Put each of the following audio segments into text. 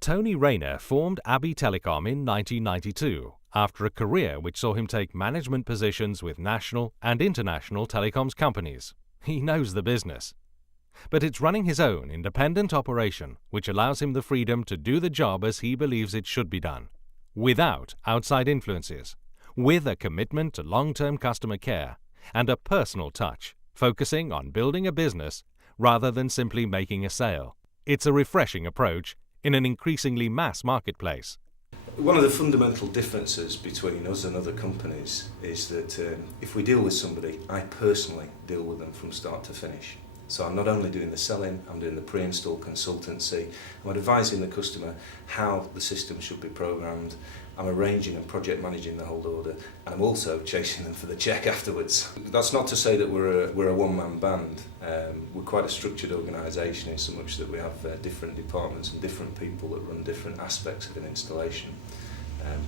Tony Rayner formed Abbey Telecom in 1992 after a career which saw him take management positions with national and international telecoms companies. He knows the business. But it's running his own independent operation which allows him the freedom to do the job as he believes it should be done, without outside influences, with a commitment to long-term customer care and a personal touch, focusing on building a business rather than simply making a sale. It's a refreshing approach in an increasingly mass marketplace. One of the fundamental differences between us and other companies is that if we deal with somebody, I personally deal with them from start to finish. So I'm not only doing the selling, I'm doing the pre-install consultancy, I'm advising the customer how the system should be programmed, I'm arranging and project managing the whole order, and I'm also chasing them for the check afterwards. That's not to say that we're a one-man band. We're quite a structured organisation in so much that we have different departments and different people that run different aspects of an installation.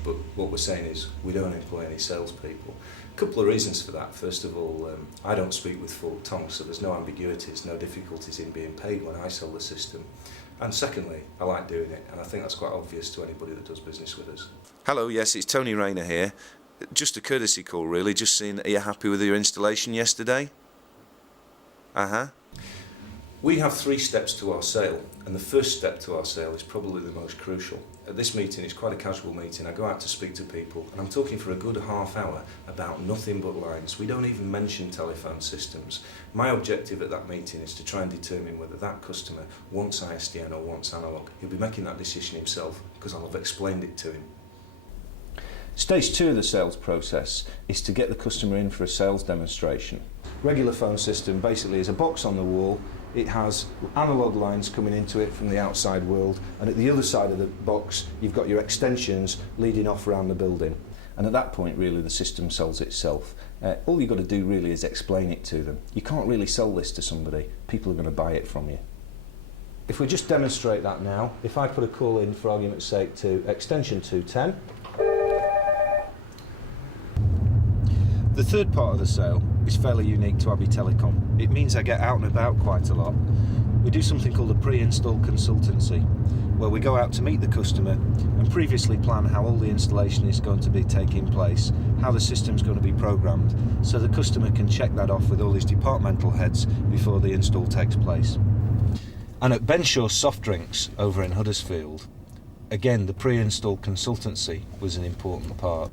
But what we're saying is we don't employ any salespeople. A couple of reasons for that. First of all, I don't speak with full tongue, so there's no ambiguities, no difficulties in being paid when I sell the system. And secondly, I like doing it, and I think that's quite obvious to anybody that does business with us. Hello, yes, it's Tony Rayner here. Just a courtesy call really, just seeing, are you happy with your installation yesterday? We have 3 steps to our sale, and the first step to our sale is probably the most crucial. At this meeting, it's quite a casual meeting. I go out to speak to people, and I'm talking for a good half hour about nothing but lines. We don't even mention telephone systems. My objective at that meeting is to try and determine whether that customer wants ISDN or wants analog. He'll be making that decision himself, because I'll have explained it to him. Stage 2 of the sales process is to get the customer in for a sales demonstration. Regular phone system basically is a box on the wall. It has analog lines coming into it from the outside world, and at the other side of the box you've got your extensions leading off around the building. And at that point really the system sells itself. All you've got to do really is explain it to them. You can't really sell this to somebody. People are going to buy it from you. If we just demonstrate that now, if I put a call in for argument's sake to extension 210. The third part of the sale is fairly unique to Abbey Telecom. It means I get out and about quite a lot. We do something called a pre-install consultancy, where we go out to meet the customer and previously plan how all the installation is going to be taking place, how the system's going to be programmed, so the customer can check that off with all his departmental heads before the install takes place. And at Benshaw Soft Drinks over in Huddersfield, again the pre-install consultancy was an important part.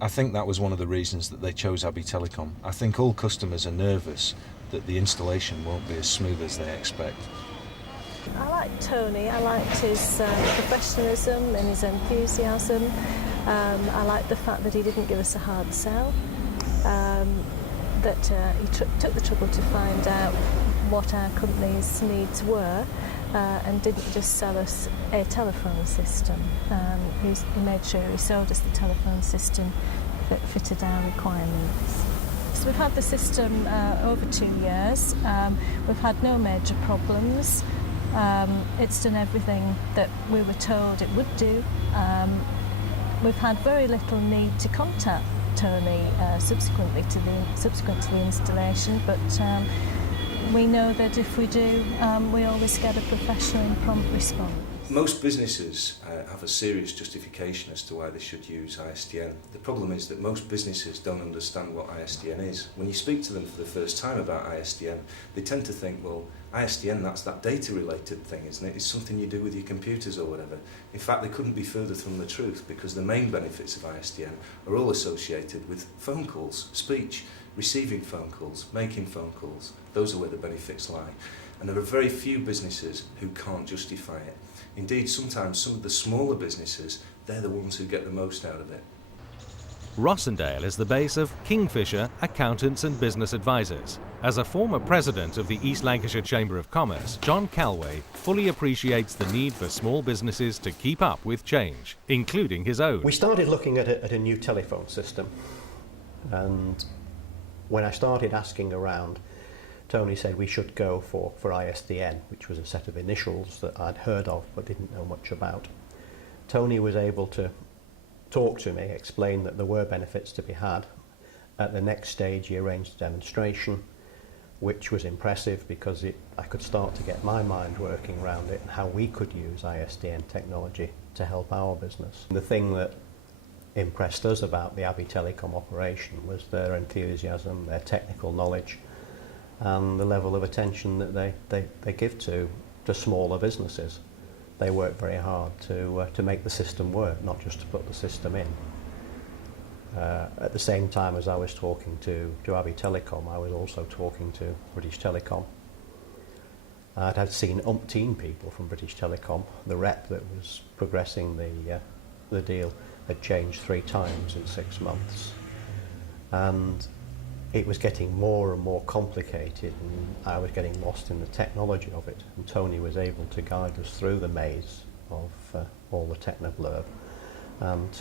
I think that was one of the reasons that they chose Abbey Telecom. I think all customers are nervous that the installation won't be as smooth as they expect. I liked Tony. I liked his professionalism and his enthusiasm. I liked the fact that he didn't give us a hard sell, that he took the trouble to find out what our company's needs were, and didn't just sell us a telephone system. He made sure he sold us the telephone system that fitted our requirements. So we've had the system over 2 years. We've had no major problems. It's done everything that we were told it would do. We've had very little need to contact Tony subsequent to the installation, but we know that if we do, we always get a professional and prompt response. Most businesses have a serious justification as to why they should use ISDN. The problem is that most businesses don't understand what ISDN is. When you speak to them for the first time about ISDN, they tend to think, well, ISDN, that's that data-related thing, isn't it? It's something you do with your computers or whatever. In fact, they couldn't be further from the truth, because the main benefits of ISDN are all associated with phone calls, speech, receiving phone calls, making phone calls. Those are where the benefits lie. And there are very few businesses who can't justify it. Indeed, sometimes some of the smaller businesses, they're the ones who get the most out of it. Rossendale is the base of Kingfisher Accountants and Business Advisors. As a former president of the East Lancashire Chamber of Commerce, John Calway fully appreciates the need for small businesses to keep up with change, including his own. We started looking at a new telephone system, and when I started asking around, Tony said we should go for ISDN, which was a set of initials that I'd heard of but didn't know much about. Tony was able to talk to me, explain that there were benefits to be had. At the next stage he arranged a demonstration. which was impressive because I could start to get my mind working around it and how we could use ISDN technology to help our business. The thing that impressed us about the Abbey Telecom operation was their enthusiasm, their technical knowledge, and the level of attention that they give to smaller businesses. They work very hard to make the system work, not just to put the system in. At the same time as I was talking to Abbey Telecom, I was also talking to British Telecom. I'd seen umpteen people from British Telecom. The rep that was progressing the deal had changed 3 times in 6 months. And it was getting more and more complicated, and I was getting lost in the technology of it. And Tony was able to guide us through the maze of all the technoblurb and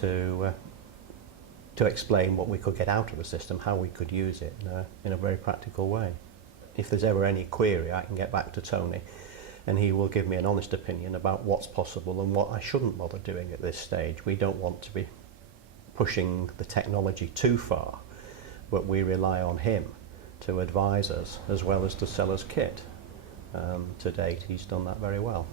to explain what we could get out of the system, how we could use it in a very practical way. If there's ever any query, I can get back to Tony and he will give me an honest opinion about what's possible and what I shouldn't bother doing at this stage. We don't want to be pushing the technology too far, but we rely on him to advise us as well as to sell us kit. To date, he's done that very well.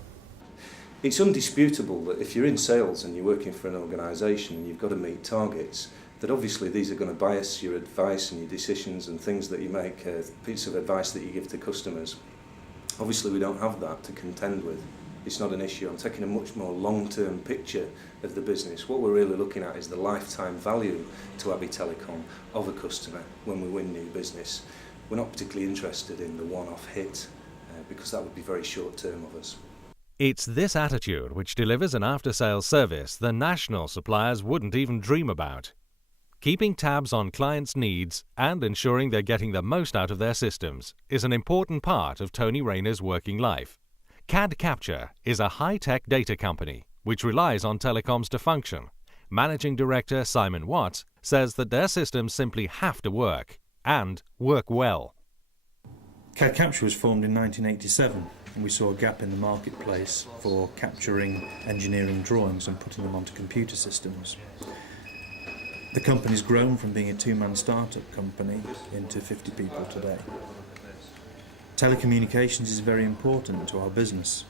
It's undisputable that if you're in sales and you're working for an organisation and you've got to meet targets, that obviously these are going to bias your advice and your decisions and things that you make, pieces of advice that you give to customers. Obviously we don't have that to contend with. It's not an issue. I'm taking a much more long-term picture of the business. What we're really looking at is the lifetime value to Abbey Telecom of a customer when we win new business. We're not particularly interested in the one-off hit because that would be very short-term of us. It's this attitude which delivers an after-sales service the national suppliers wouldn't even dream about. Keeping tabs on clients' needs and ensuring they're getting the most out of their systems is an important part of Tony Rayner's working life. CAD Capture is a high-tech data company which relies on telecoms to function. Managing Director Simon Watts says that their systems simply have to work, and work well. CAD Capture was formed in 1987, and we saw a gap in the marketplace for capturing engineering drawings and putting them onto computer systems. The company's grown from being a 2-man startup company into 50 people today. Telecommunications is very important to our business.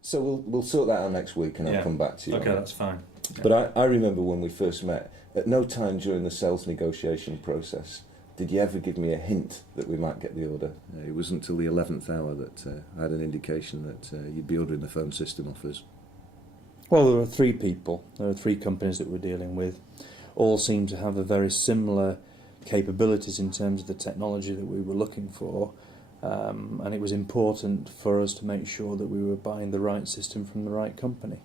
So we'll sort that out next week and I'll come back to you. Okay, that's fine. But I remember when we first met, at no time during the sales negotiation process did you ever give me a hint that we might get the order. It wasn't until the 11th hour that I had an indication that you'd be ordering the phone system off us. Well, there are 3 people. There are 3 companies that we're dealing with. All seem to have a very similar capabilities in terms of the technology that we were looking for. And it was important for us to make sure that we were buying the right system from the right company.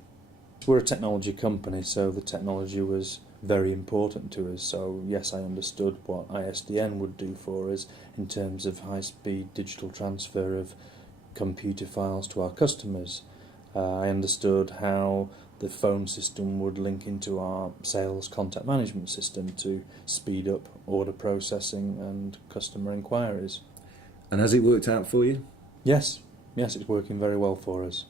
We're a technology company, so the technology was very important to us. So yes, I understood what ISDN would do for us in terms of high-speed digital transfer of computer files to our customers. I understood how the phone system would link into our sales contact management system to speed up order processing and customer inquiries. And has it worked out for you? Yes, it's working very well for us.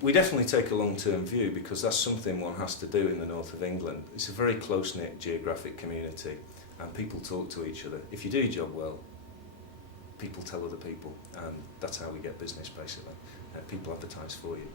We definitely take a long-term view because that's something one has to do in the north of England. It's a very close-knit geographic community and people talk to each other. If you do your job well, people tell other people, and that's how we get business basically. People advertise for you.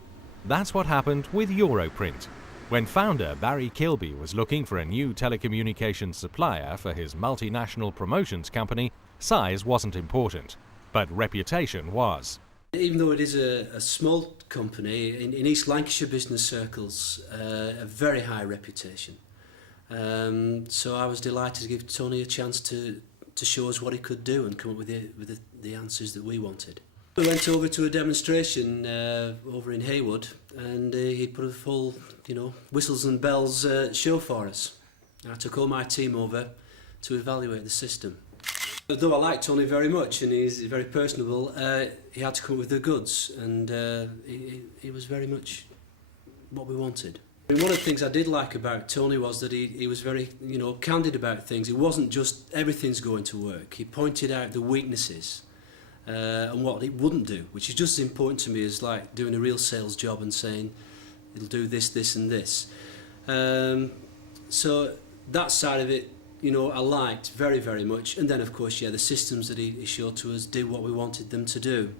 That's what happened with Europrint. When founder Barry Kilby was looking for a new telecommunications supplier for his multinational promotions company, size wasn't important, but reputation was. Even though it is a small company, in East Lancashire business circles, a very high reputation. So I was delighted to give Tony a chance to show us what he could do and come up with the answers that we wanted. We went over to a demonstration over in Haywood, and he put a full, whistles and bells show for us. I took all my team over to evaluate the system. Though I like Tony very much and he's very personable, he had to come up with the goods, and he was very much what we wanted. And one of the things I did like about Tony was that he was very candid about things. It wasn't just everything's going to work. He pointed out the weaknesses and what it wouldn't do, which is just as important to me as like doing a real sales job and saying it'll do this, this and this. So that side of it you know, I liked very, very much. And then, of course, yeah, the systems that he showed to us do what we wanted them to do.